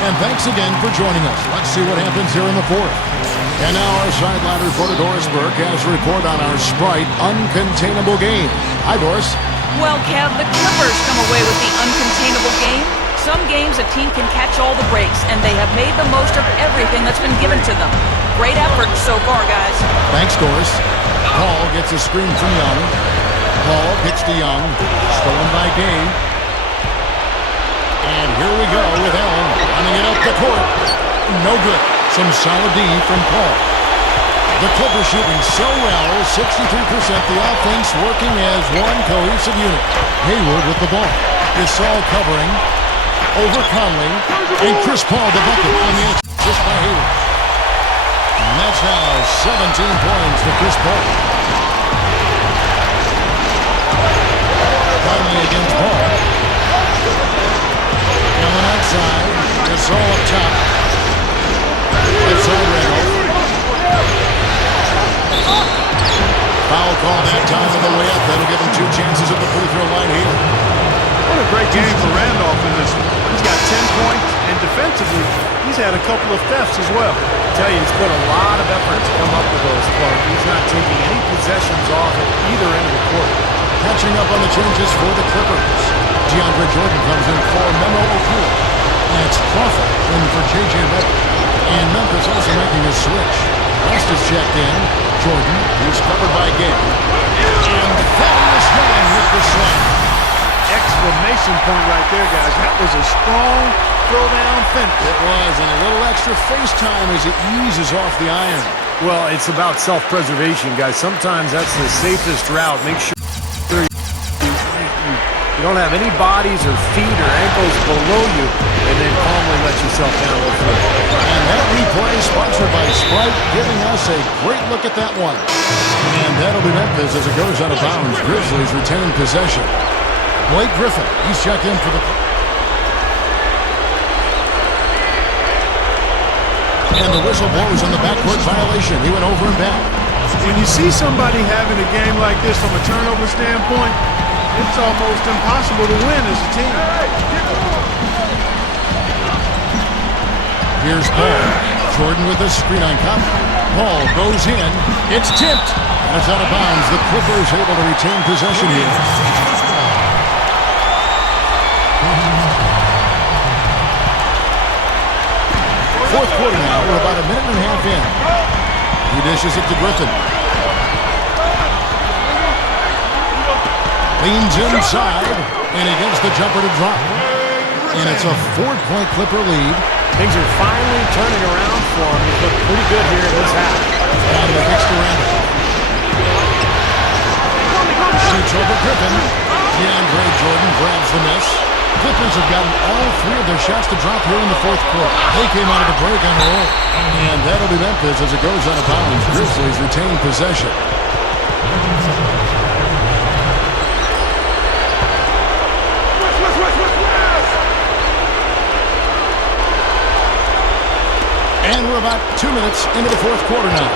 And thanks again for joining us. Let's see what happens here in the fourth. And now our sideline reporter Doris Burke has a report on our Sprite uncontainable game. Hi, Doris. Well, Kev, the Clippers come away with the uncontainable game. Some games a team can catch all the breaks, and they have made the most of everything that's been given to them. Great effort so far, guys. Thanks, Doris. Paul gets a screen from Young. Paul pitch to Young. Stolen by Gay. And here we go with Allen running it up the court. No good. Some solid D from Paul. The Clippers shooting so well, 63%. The offense working as one cohesive unit. Hayward with the ball. Gasol covering. Over Conley. And Chris Paul the bucket on the edge. Just by Hayward. And that's now 17 points for Chris Paul. Conley against Paul. Allen outside. Gasol up top. Left side Randolph. Foul call that time on the way up. That'll give him 2 chances at the free throw line here. What a great game for Randolph in this one. He's got 10 points, and defensively, he's had a couple of thefts as well. I tell you, he's put a lot of effort to come up with those, Clark. He's not taking any possessions off at either end of the court. Catching up on the changes for the Clippers. DeAndre Jordan comes in for Memo Okua. And it's Crawford in for J.J. Redick. And Memphis also making a switch. West is checked in. Jordan, who's covered by Gay. And Thaddeus Young with the slam. Exclamation point right there, guys. That was a strong throw-down finish. It was, and a little extra face time as it eases off the iron. Well, it's about self-preservation, guys. Sometimes that's the safest route. Make sure you don't have any bodies or feet or ankles below you, and then calmly let yourself down the floor. And that replay sponsored by Sprite, giving us a great look at that one. And that'll be Memphis as it goes out of bounds. Grizzlies retain possession. Blake Griffin, he's checked in for the... And the whistle blows on the backcourt violation. He went over and back. When you see somebody having a game like this from a turnover standpoint, it's almost impossible to win as a team. Here's Paul. Jordan with a screen on top. Paul goes in. It's tipped. And it's out of bounds. The Clippers able to retain possession here. Fourth quarter now. We're about a minute and a half in. He dishes it to Griffin. Leans inside, and he gets the jumper to drop. And it's a 4-point Clipper lead. Things are finally turning around for him. He's looked pretty good here in this half. Down the pitch to Randall. Shoots over Griffin. DeAndre Jordan grabs the miss. Clippers have gotten all 3 of their shots to drop here in the fourth quarter. They came out of the break on a roll. And that'll be Memphis as it goes out of bounds. Grizzlies retain possession. And we're about 2 minutes into the fourth quarter now.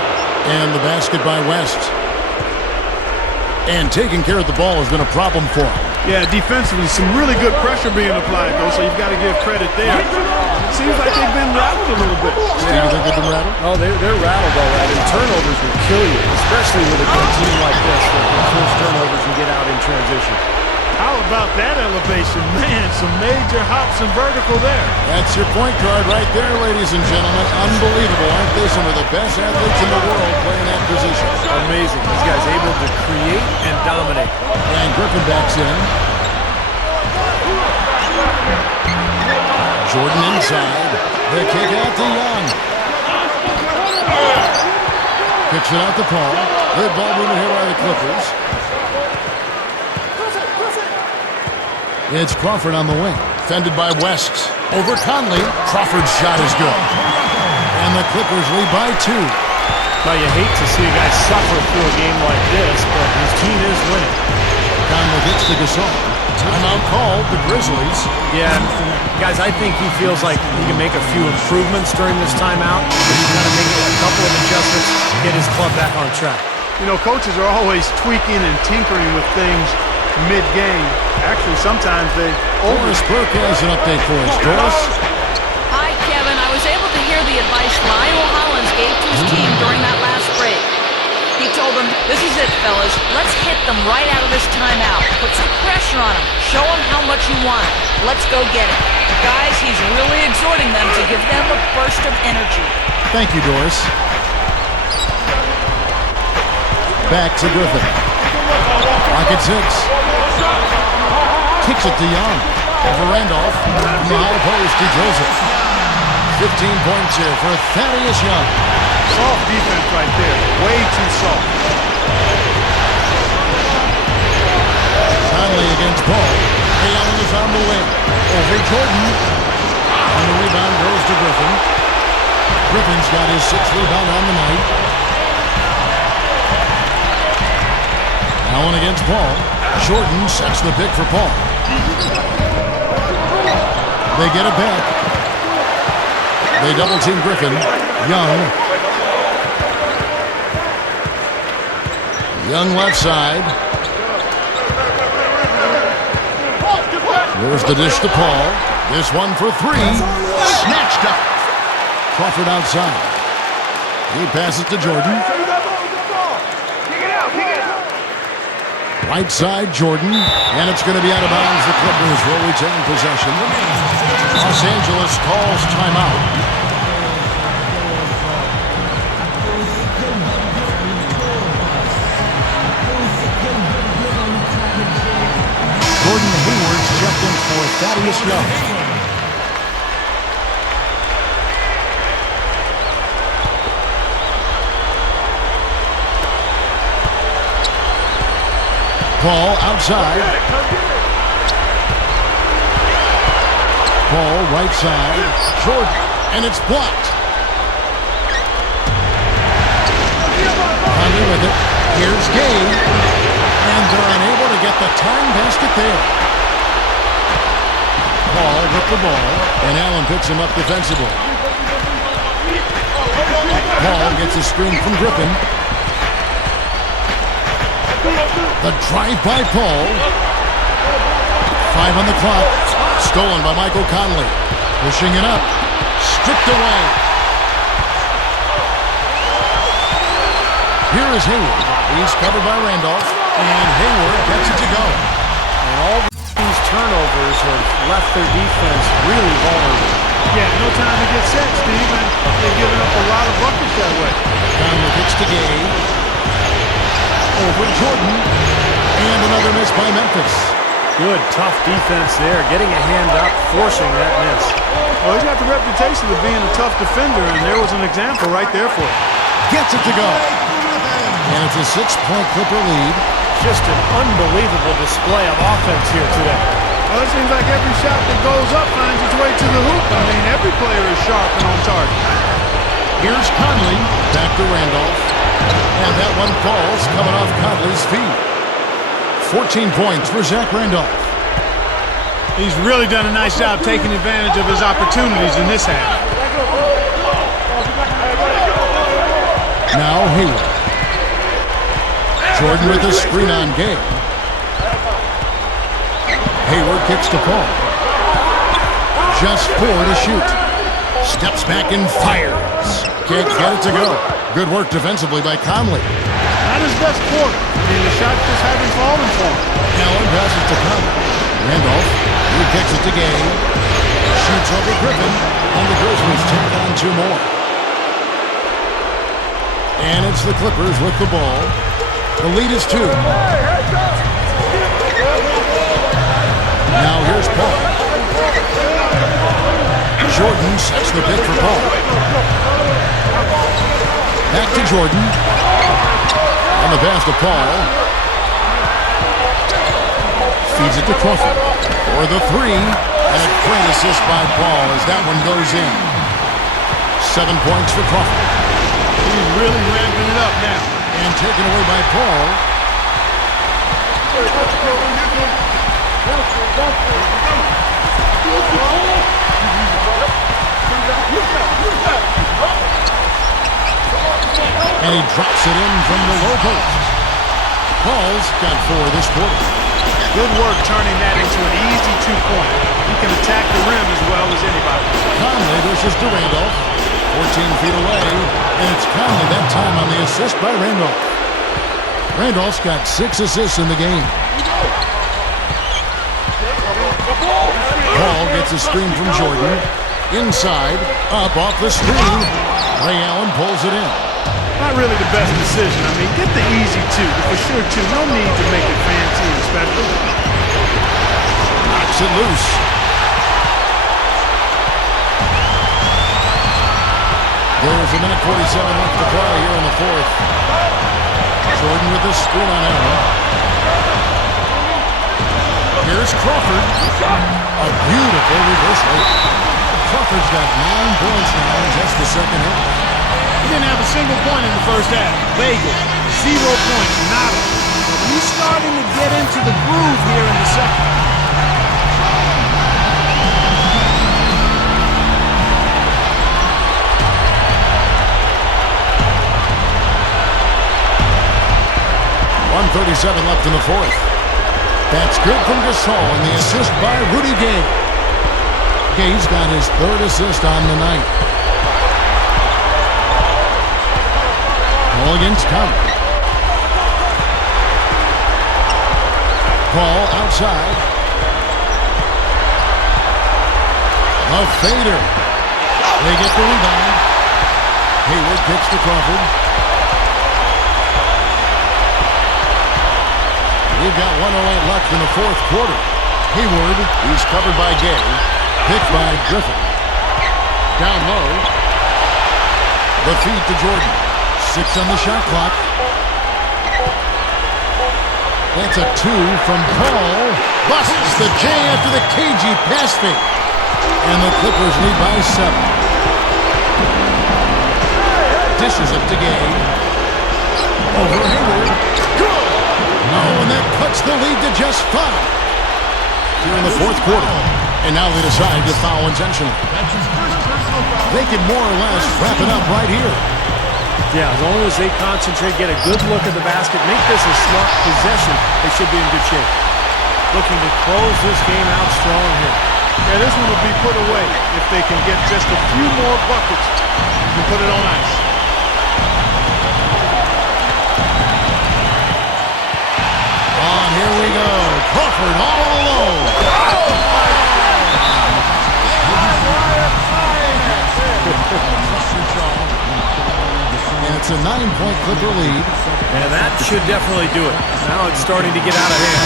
And the basket by West. And taking care of the ball has been a problem for him. Yeah, defensively, some really good pressure being applied, though, so you've got to give credit there. Seems like they've been rattled a little bit. Steve, you think they've been rattled? Oh, they're rattled all right, and turnovers will kill you, especially with a good team like this that can force turnovers and get out in transition. How about that elevation? Man, some major hops and vertical there. That's your point guard right there, ladies and gentlemen. Unbelievable, aren't they? Some of the best athletes in the world playing that position. Amazing. This guy's able to create and dominate. And Griffin backs in. Jordan inside. The kick out to Young. Kicks it out to Paul. Good ball movement here by the Clippers. It's Crawford on the wing. Fended by West. Over Conley. Crawford's shot is good. And the Clippers lead by 2. Well, you hate to see a guy suffer through a game like this, but his team is winning. Conley gets to Gasol. Timeout called, the Grizzlies. Yeah, guys, I think he feels like he can make a few improvements during this timeout. He's got to make a couple of adjustments, get his club back on track. You know, coaches are always tweaking and tinkering with things mid-game. Actually, sometimes they Doris Burke has an update for us. Doris? Hi, Lionel Hollins gave to his team during that last break. He told them, this is it, fellas. Let's hit them right out of this timeout. Put some pressure on them. Show them how much you want it. Let's go get it. Guys, he's really exhorting them to give them a burst of energy. Thank you, Doris. Back to Griffin. Clock at 6. Kicks it to Young. Over Randolph. From the high post, he drills it. 15 points here for Thaddeus Young. Soft defense right there. Way too soft. Conley against Paul. Young is on the wing. Over Jordan. And the rebound goes to Griffin. Griffin's got his 6th rebound on the night. Allen against Paul. Jordan sets the pick for Paul. They get it back. They double-team Griffin. Young left side. There's the dish to Paul. This one for 3. Snatched up. Crawford outside. He passes to Jordan. Right side, Jordan. And it's going to be out of bounds. The Clippers will retain possession. Los Angeles calls timeout. Gordon Hayward's checked in for Thaddeus Young. Paul outside. Paul right side. Jordan. And it's blocked. Conley with it. Here's Gay. And they're unable to get the tying basket there. Paul with the ball. And Allen picks him up defensively. Paul gets a screen from Griffin. The drive by Paul. 5 on the clock. Stolen by Michael Conley. Pushing it up. Stripped away. Here is Hayward. He's covered by Randolph. And Hayward gets it to go. And all these turnovers have left their defense really vulnerable. Yeah, no time to get set, Steve. And they've given up a lot of buckets that way. Conley kicks to Gay. Over Jordan. And another miss by Memphis. Good, tough defense there. Getting a hand up, forcing that miss. Well, he's got the reputation of being a tough defender, and there was an example right there for him. Gets it to go. And it's a 6-point Clipper lead. Just an unbelievable display of offense here today. Well, it seems like every shot that goes up finds its way to the hoop. I mean, every player is sharp and on target. Here's Conley. Back to Randolph. And that one falls coming off Conley's feet. 14 points for Zach Randolph. He's really done a nice job taking advantage of his opportunities in this half. Now Hayward. Jordan with a screen on Gay. Hayward kicks to Paul. Just 4 to shoot. Steps back and fires. Can't get it to go. Good work defensively by Conley. Not his best quarter. I mean, the shot just haven't fallen for him. Allen passes to Conley. Randolph. He kicks it to Gay. Shoots over Griffin. And the Grizzlies take on 2 more. And it's the Clippers with the ball. The lead is 2. Now here's Paul. Jordan sets the pick for Paul. Back to Jordan. On the pass to Paul. Feeds it to Crawford. For the 3. And a great assist by Paul as that one goes in. 7 points for Crawford. He's really ramping it up now. And taken away by Paul. And he drops it in from the low post. Paul's got 4 this quarter. Good work turning that into an easy 2-pointer. He can attack the rim as well as anybody. Conley versus Randolph. For feet away, and it's Conley that time on the assist by Randolph. Randolph's got 6 assists in the game. Paul gets a screen from Jordan. Inside, up off the screen. Ray Allen pulls it in. Not really the best decision. I mean, get the easy 2, for sure 2. No need to make it fancy and special. Knocks it loose. There's a minute 47 left to play here in the fourth. Jordan with the screen on Allen. Here's Crawford. A beautiful reversal. Crawford's got 9 points now in just the second half. He didn't have a single point in the first half. Bagel, 0 points, nada. But he's starting to get into the groove here in the second. .137 left in the fourth. That's good from Gasol, and the assist by Rudy Gay. Gay's got his 3rd assist on the night. Mulligan's coming. Paul outside. A fader. They get the rebound. Hayward kicks to Crawford. We've got 1:08 left in the fourth quarter. Hayward, he's covered by Gay. Picked by Griffin. Down low. The feed to Jordan. 6 on the shot clock. That's a 2 from Paul. Busts the J after the cagey pass fake. And the Clippers lead by 7. Dishes it to Gay. Over Hayward. Good! No, and that cuts the lead to just 5. Here in the fourth quarter. And now they decide to foul intentionally. They can more or less wrap it up right here. Yeah, as long as they concentrate, get a good look at the basket, make this a smart possession, they should be in good shape. Looking to close this game out strong here. Yeah, this one will be put away if they can get just a few more buckets and put it on ice. Oh, here we go. Crawford all alone. And it's a 9-point Clipper lead. And that should definitely do it. Now it's starting to get out of hand.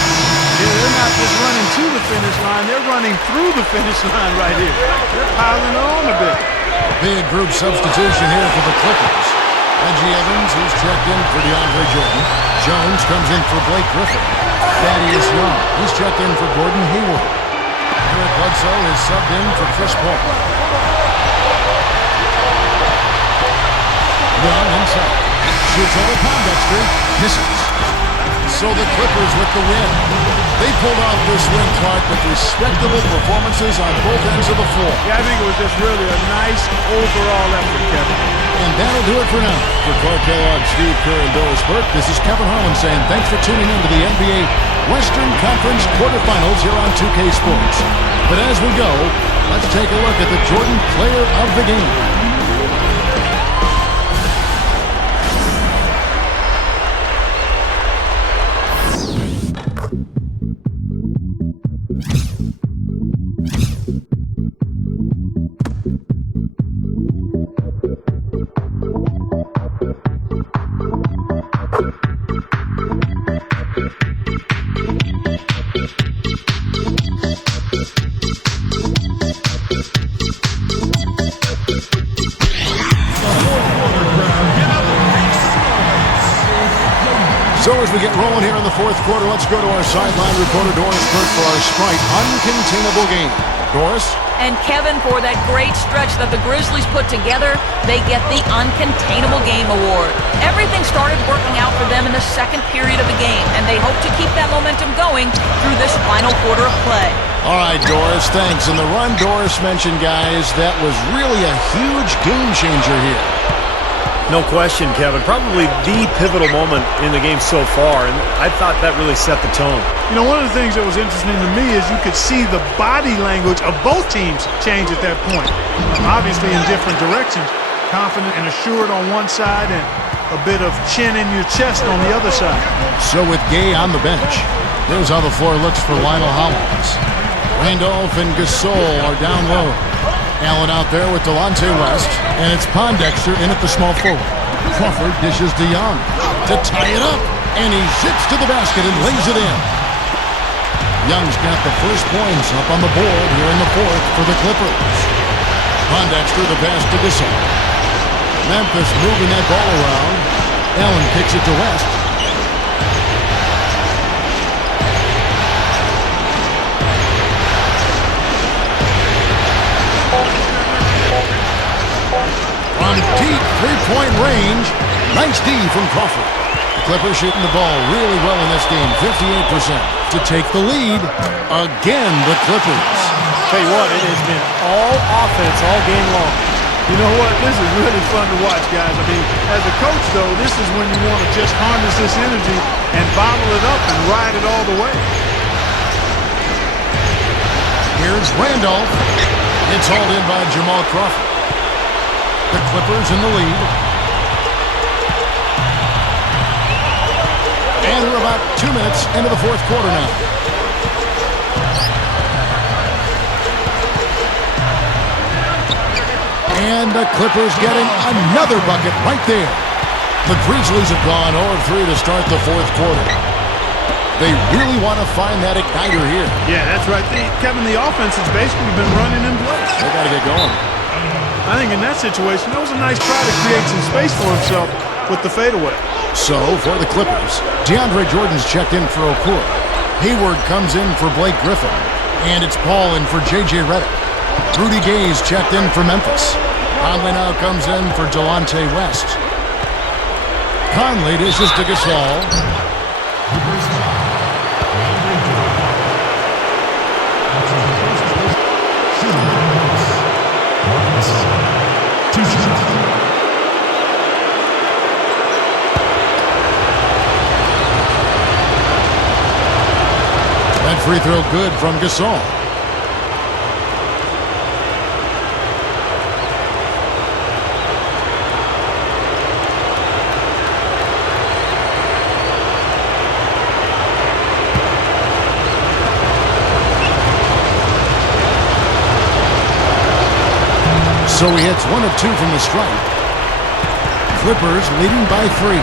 Yeah, they're not just running to the finish line, they're running through the finish line right here. They're piling it on a bit. Big group substitution here for the Clippers. Reggie Evans, who's checked in for DeAndre Jordan. Jones comes in for Blake Griffin. Thaddeus Young, he's checked in for Gordon Hayward. Eric Bledsoe is subbed in for Chris Paul. Young inside. Shoots over Pondexter. Misses. So the Clippers with the win. They pulled off this win, Clark, with respectable performances on both ends of the floor. Yeah, I think it was just really a nice overall effort, Kevin. And that'll do it for now. For Clark Kellogg, Steve Kerr, and Doris Burke, this is Kevin Harlan saying thanks for tuning in to the NBA Western Conference quarterfinals here on 2K Sports. But as we go, let's take a look at the Jordan Player of the Game. So as we get rolling here in the fourth quarter, let's go to our sideline reporter, Doris Burke, for our Sprite Uncontainable Game. Doris? And Kevin, for that great stretch that the Grizzlies put together, they get the Uncontainable Game Award. Everything started working out for them in the second period of the game, and they hope to keep that momentum going through this final quarter of play. All right, Doris, thanks. And the run Doris mentioned, guys, that was really a huge game changer here. No question, Kevin. Probably the pivotal moment in the game so far, and I thought that really set the tone. You know, one of the things that was interesting to me is you could see the body language of both teams change at that point. Obviously in different directions, confident and assured on one side and a bit of chin in your chest on the other side. So with Gay on the bench, here's how the floor looks for Lionel Hollins. Randolph and Gasol are down low. Allen out there with Delonte West, and it's Pondexter in at the small forward. Crawford dishes to Young to tie it up, and he zips to the basket and lays it in. Young's got the first points up on the board here in the fourth for the Clippers. Pondexter the pass to Gasol. Memphis moving that ball around. Allen kicks it to West. From deep three-point range, nice D from Crawford. The Clippers shooting the ball really well in this game, 58%. To take the lead, again the Clippers. Tell you what, it has been all offense all game long. You know what? This is really fun to watch, guys. I mean, as a coach, though, this is when you want to just harness this energy and bottle it up and ride it all the way. Here's Randolph. It's hauled in by Jamal Crawford. The Clippers in the lead. And we're about 2 minutes into the fourth quarter now. And the Clippers getting another bucket right there. The Grizzlies have gone 0-3 to start the fourth quarter. They really want to find that igniter here. Yeah, that's right. Kevin, the offense has basically been running in place. They got to get going. I think in that situation, that was a nice try to create some space for himself with the fadeaway. So, for the Clippers, DeAndre Jordan's checked in for Okur. Hayward comes in for Blake Griffin. And it's Paul in for J.J. Redick. Rudy Gay's checked in for Memphis. Conley now comes in for Delonte West. Conley dishes to Gasol. That free throw good from Gasol. So he hits 1 of 2 from the stripe. Clippers leading by 3.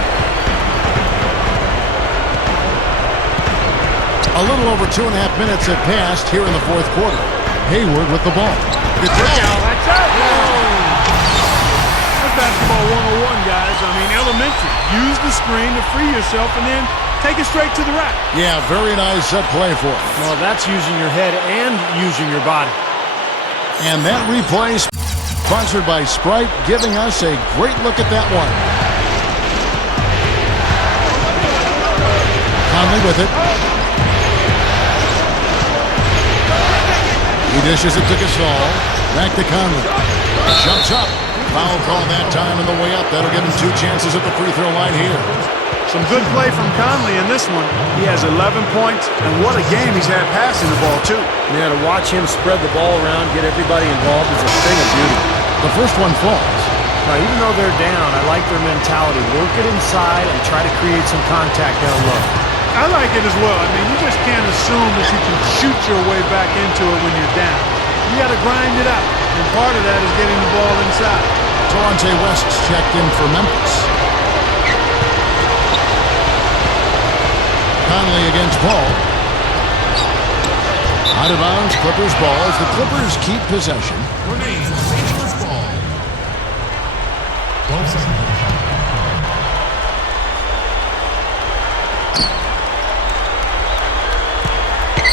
A little over 2.5 minutes have passed here in the fourth quarter. Hayward with the ball. Good try. That's basketball 101, guys. I mean, elementary. Use the screen to free yourself and then take it straight to the rack. Yeah, very nice set play for him. Well, that's using your head and using your body. And that replay sponsored by Sprite, giving us a great look at that one. Conley with it. He dishes it to Gasol. Back to Conley. Jumps up. Foul call that time on the way up. That'll give him 2 chances at the free throw line here. Some good play from Conley in this one. He has 11 points, and what a game he's had passing the ball, too. Yeah, to watch him spread the ball around, get everybody involved is a thing of beauty. The first one falls. Now, even though they're down, I like their mentality. Work it inside and try to create some contact down low. I like it as well. I mean, you just can't assume that you can shoot your way back into it when you're down. You got to grind it out, and part of that is getting the ball inside. Delonte West's checked in for Memphis. Conley against Paul. Out of bounds, Clippers ball as the Clippers keep possession. Remains Clippers ball. 12 seconds.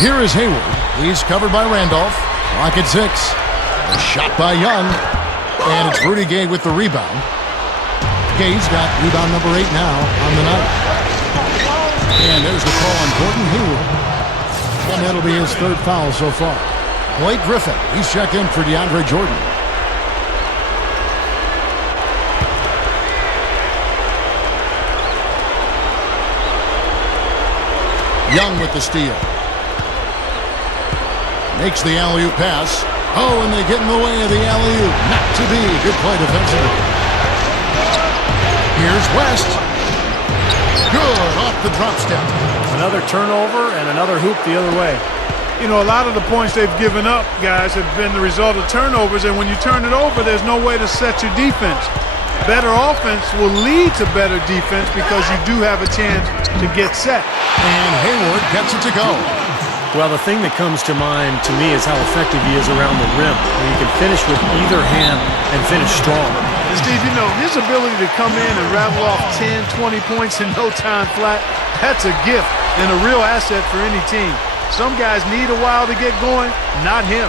Here is Hayward. He's covered by Randolph. Clock at 6. A shot by Young. And it's Rudy Gay with the rebound. Gay's got rebound number 8 now on the night. And there's the call on Gordon Hayward. And that'll be his 3rd foul so far. Blake Griffin, he's checked in for DeAndre Jordan. Young with the steal. Makes the alley-oop pass. Oh, and they get in the way of the alley-oop. Not to be. Good play defensively. Here's West. Good off the drop step. Another turnover and another hoop the other way. You know, a lot of the points they've given up, guys, have been the result of turnovers, and when you turn it over, there's no way to set your defense. Better offense will lead to better defense because you do have a chance to get set. And Hayward gets it to go. Well, the thing that comes to mind to me is how effective he is around the rim. He can finish with either hand and finish strong. And Steve, you know, his ability to come in and rattle off 10, 20 points in no time flat, that's a gift and a real asset for any team. Some guys need a while to get going, not him.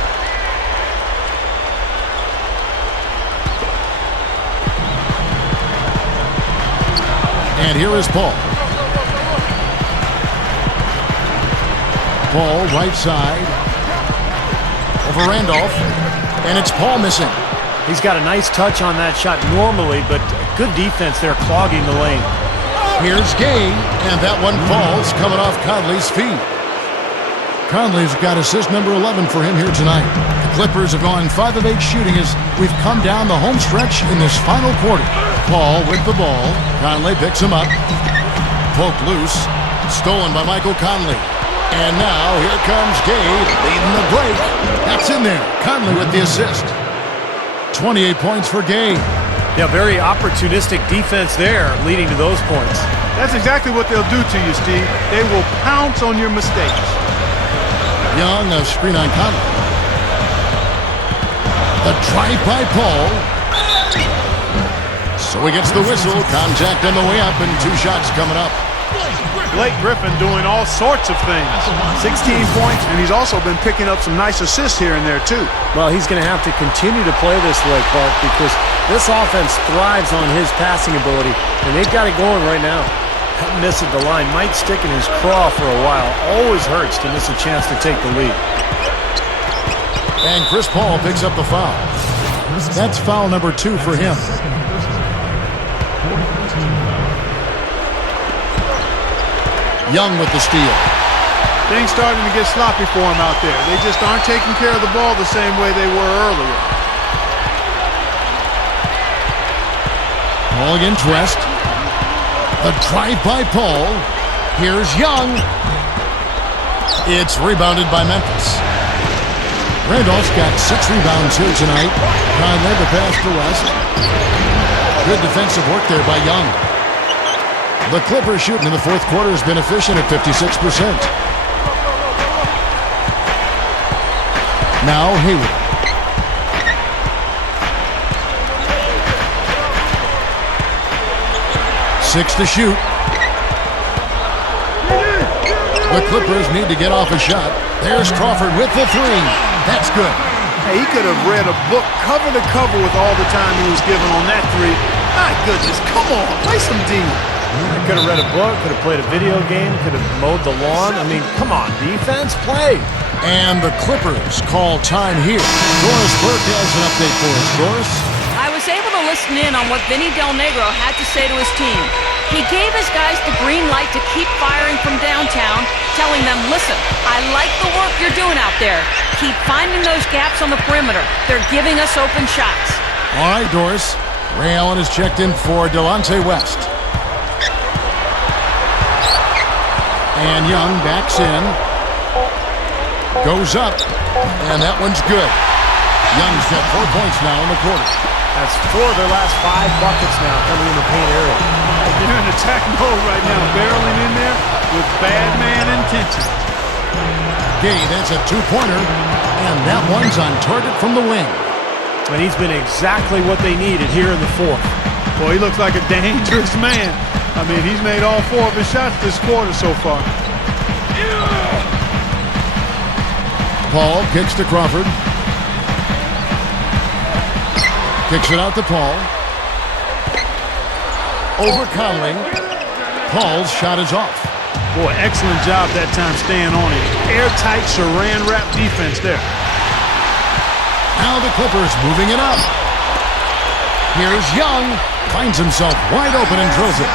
And here is Paul. Paul, right side. Over Randolph. And it's Paul missing. He's got a nice touch on that shot normally, but good defense there clogging the lane. Here's Gay, and that one falls coming off Conley's feet. Conley's got assist number 11 for him here tonight. The Clippers have gone 5 of 8 shooting as we've come down the home stretch in this final quarter. Paul with the ball. Conley picks him up. Poked loose. Stolen by Michael Conley. And now here comes Gay leading the break. That's in there. Conley with the assist. 28 points for Gay. Yeah, very opportunistic defense there leading to those points. That's exactly what they'll do to you, Steve. They will pounce on your mistakes. Young, a screen on Conley. The drive by Paul. So he gets the whistle. Contact on the way up and 2 shots coming up. Blake Griffin doing all sorts of things. 16 points, and he's also been picking up some nice assists here and there, too. Well, he's going to have to continue to play this way, Clark, because this offense thrives on his passing ability, and they've got it going right now. That miss at the line might stick in his craw for a while. Always hurts to miss a chance to take the lead. And Chris Paul picks up the foul. That's foul number 2 for him. Young with the steal. Things starting to get sloppy for him out there. They just aren't taking care of the ball the same way they were earlier. Paul against West. The drive by Paul. Here's Young. It's rebounded by Memphis. Randolph's got 6 rebounds here tonight. Conley the pass to West. Good defensive work there by Young. The Clippers shooting in the fourth quarter has been efficient at 56%. Now Hayward. Six to shoot. The Clippers need to get off a shot. There's Crawford with the 3. That's good. Hey, he could have read a book cover to cover with all the time he was given on that 3. My goodness, come on, play some D. Could have read a book, could have played a video game, could have mowed the lawn. I mean, come on, defense, play. And the Clippers call time here. Doris Burke has an update for us. Doris? I was able to listen in on what Vinny Del Negro had to say to his team. He gave his guys the green light to keep firing from downtown, telling them, listen, I like the work you're doing out there. Keep finding those gaps on the perimeter. They're giving us open shots. All right, Doris. Ray Allen is checked in for Delonte West. And Young backs in. Goes up. And that one's good. Young's got 4 points now in the quarter. That's 4 of their last 5 buckets now coming in the paint area. They're in attack mode right now, barreling in there with bad man intention. Gay, that's a 2-pointer. And that one's on target from the wing. And he's been exactly what they needed here in the fourth. Boy, he looks like a dangerous man. I mean, he's made all 4 of his shots this quarter so far. Paul kicks to Crawford. Kicks it out to Paul. Over Conley. Paul's shot is off. Boy, excellent job that time staying on it. Airtight saran wrap defense there. Now the Clippers moving it up. Here's Young. Finds himself wide open and drills it.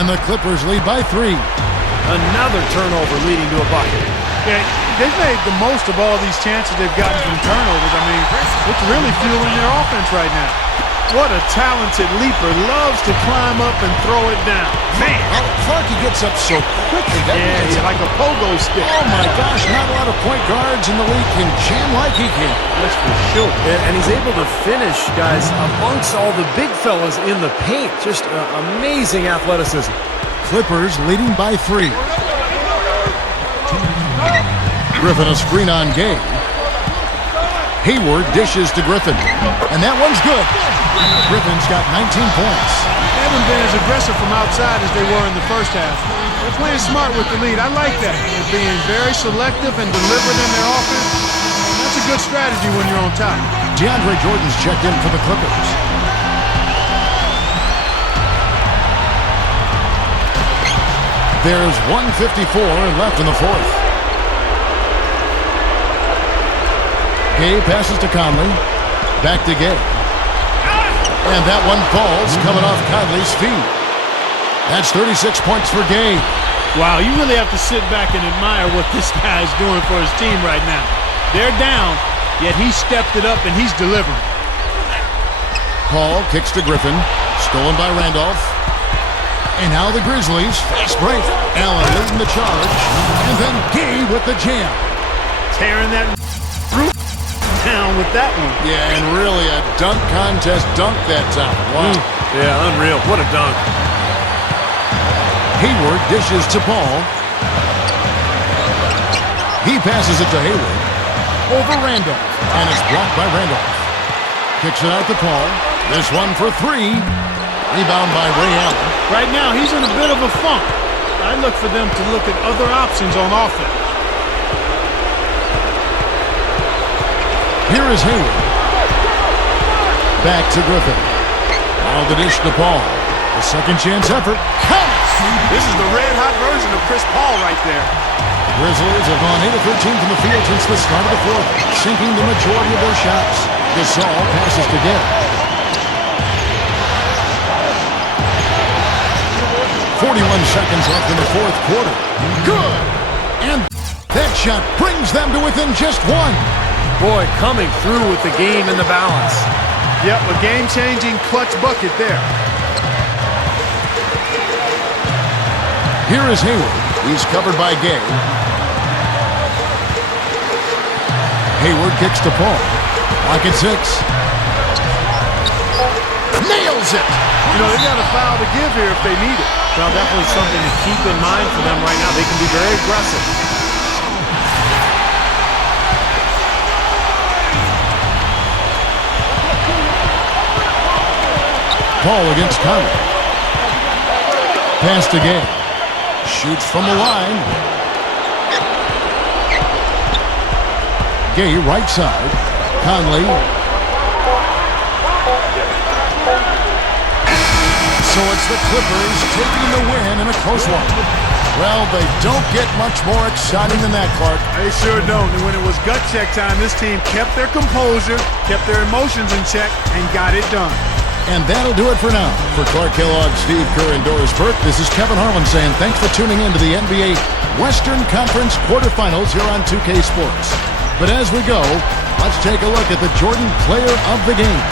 And the Clippers lead by 3. Another turnover leading to a bucket. Yeah, they've made the most of all these chances they've gotten from turnovers. I mean, it's really fueling their offense right now. What a talented leaper. Loves to climb up and throw it down. Man. Well, Clark, he gets up so quickly. Yeah, like a pogo stick. Oh, my gosh, not a lot of point guards in the league can jam like he can. That's for sure. And he's able to finish, guys, amongst all the big fellas in the paint. Just amazing athleticism. Clippers leading by 3. Griffin a screen on Gay. Hayward dishes to Griffin. And that one's good. Griffin's got 19 points. They haven't been as aggressive from outside as they were in the first half. They're playing smart with the lead. I like that. They're being very selective and deliberate in their offense. That's a good strategy when you're on top. DeAndre Jordan's checked in for the Clippers. There's 1:54 left in the fourth. Gay passes to Conley. Back to Gay. And that one falls coming off Conley's feet. That's 36 points for Gay. Wow, you really have to sit back and admire what this guy is doing for his team right now. They're down, yet he stepped it up and he's delivering. Paul kicks to Griffin. Stolen by Randolph. And now the Grizzlies. Fast break. Allen leading the charge. And then Gay with the jam. Tearing that roof down with that one. Yeah, and really a dunk contest dunk that time. Wow. Yeah, unreal. What a dunk. Hayward dishes to Paul. He passes it to Hayward. Over Randolph. And it's blocked by Randolph. Kicks it out to Paul. This one for 3. Rebound by Ray Allen. Right now, he's in a bit of a funk. I look for them to look at other options on offense. Here is Hayward. Back to Griffin. Now the dish to Paul. A second chance effort. Counts! This is the red-hot version of Chris Paul right there. Grizzlies have gone 8 of 13 from the field since the start of the fourth, sinking the majority of their shots. Gasol passes to Gay. 41 seconds left in the fourth quarter. Good! And that shot brings them to within just 1. Boy, coming through with the game in the balance. Yep, a game-changing clutch bucket there. Here is Hayward. He's covered by Gay. Hayward kicks to Paul. Lock at 6. Nails it! You know, they got a foul to give here if they need it. Well, definitely something to keep in mind for them right now. They can be very aggressive. Paul against Conley. Pass to Gay. Shoots from the line. Gay right side. Conley. So it's the Clippers taking the win in a close one. Well, they don't get much more exciting than that, Clark. They sure don't. And when it was gut check time, this team kept their composure, kept their emotions in check, and got it done. And that'll do it for now. For Clark Kellogg, Steve Kerr, and Doris Burke, this is Kevin Harlan saying thanks for tuning in to the NBA Western Conference quarterfinals here on 2K Sports. But as we go, let's take a look at the Jordan Player of the Game.